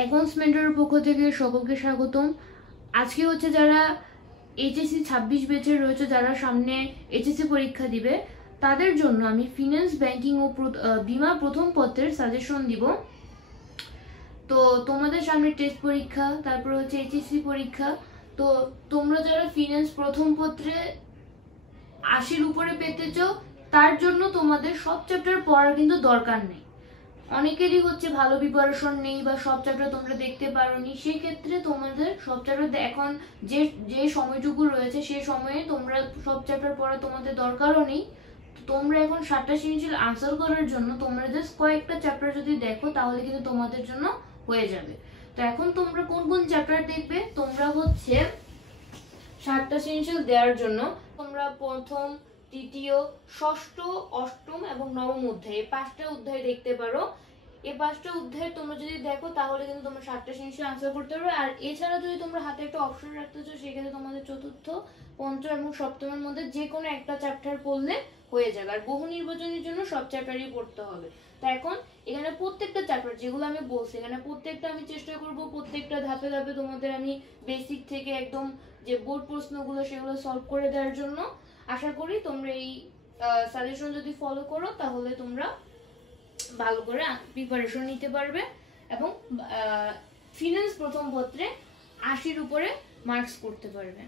অ্যাকাউন্টসমেন্টের পক্ষ থেকে সকলকে স্বাগতম। আজকে হচ্ছে যারা এইচএসসি 26 ব্যাচের রয়েছে, যারা সামনে এইচএসসি পরীক্ষা দিবে, তাদের জন্য আমি ফিন্যান্স, ব্যাংকিং ও বিমা প্রথম পত্রের সাজেশন দিব। তো তোমাদের সামনে টেস্ট পরীক্ষা, তারপর হচ্ছে এইচএসসি পরীক্ষা। তো তোমরা যারা ফিন্যান্স প্রথম পত্রে 80-র উপরে পেতে চাও, তার জন্য তোমাদের সব চ্যাপ্টার পড়ার কিন্তু দরকার নেই। অনেকেরই হচ্ছে ভালো প্রিপারেশন নেই বা সব চ্যাপ্টার তোমরা দেখতে পারোনি, সেই ক্ষেত্রে তোমাদের সব চ্যাপ্টার এখন যে সময়টুকু রয়েছে সেই সময়ে তোমরা সব চ্যাপ্টার পড়া তোমাদের দরকারও নেই। তোমরা এখন 7টা সৃজনশীল আনসার করার জন্য তোমরা জাস্ট কয়েকটা চ্যাপ্টার যদি দেখো তাহলে কিন্তু তোমাদের জন্য হয়ে যাবে। তো এখন তোমরা কোন কোন চ্যাপ্টার দেখবে? তোমরা হচ্ছে 7টা সৃজনশীল দেওয়ার জন্য তোমরা প্রথম, তৃতীয়, ষষ্ঠ, অষ্টম এবং নবম অধ্যায়, এই 5টা অধ্যায় দেখতে পারো। এই 5টা অধ্যায় তোমরা যদি দেখো তাহলে কিন্তু তোমরা 7টা সৃজনশীল আনসার করতে পারবে। আর এছাড়া যদি তোমরা হাতে একটা অপশন রাখতে চাও, সেক্ষেত্রে তোমাদের চতুর্থ, পঞ্চম এবং সপ্তমের মধ্যে যে কোনো একটা চ্যাপ্টার পড়লে হয়ে যাবে। আর বহু নির্বাচনের জন্য সব চ্যাপ্টারই পড়তে হবে। তো এখন এখানে প্রত্যেকটা চ্যাপ্টার যেগুলো আমি বলছি, এখানে প্রত্যেকটা আমি চেষ্টা করব প্রত্যেকটা ধাপে ধাপে তোমাদের আমি বেসিক থেকে একদম যে বোর্ড প্রশ্নগুলো সেগুলো সলভ করে দেওয়ার জন্য। আশা করি তোমরা এই সাজেশন যদি ফলো করো তাহলে তোমরা ভালো করে প্রিপারেশন নিতে পারবে এবং ফিন্যান্স প্রথম পত্রে 80-র উপরে মার্কস করতে পারবে।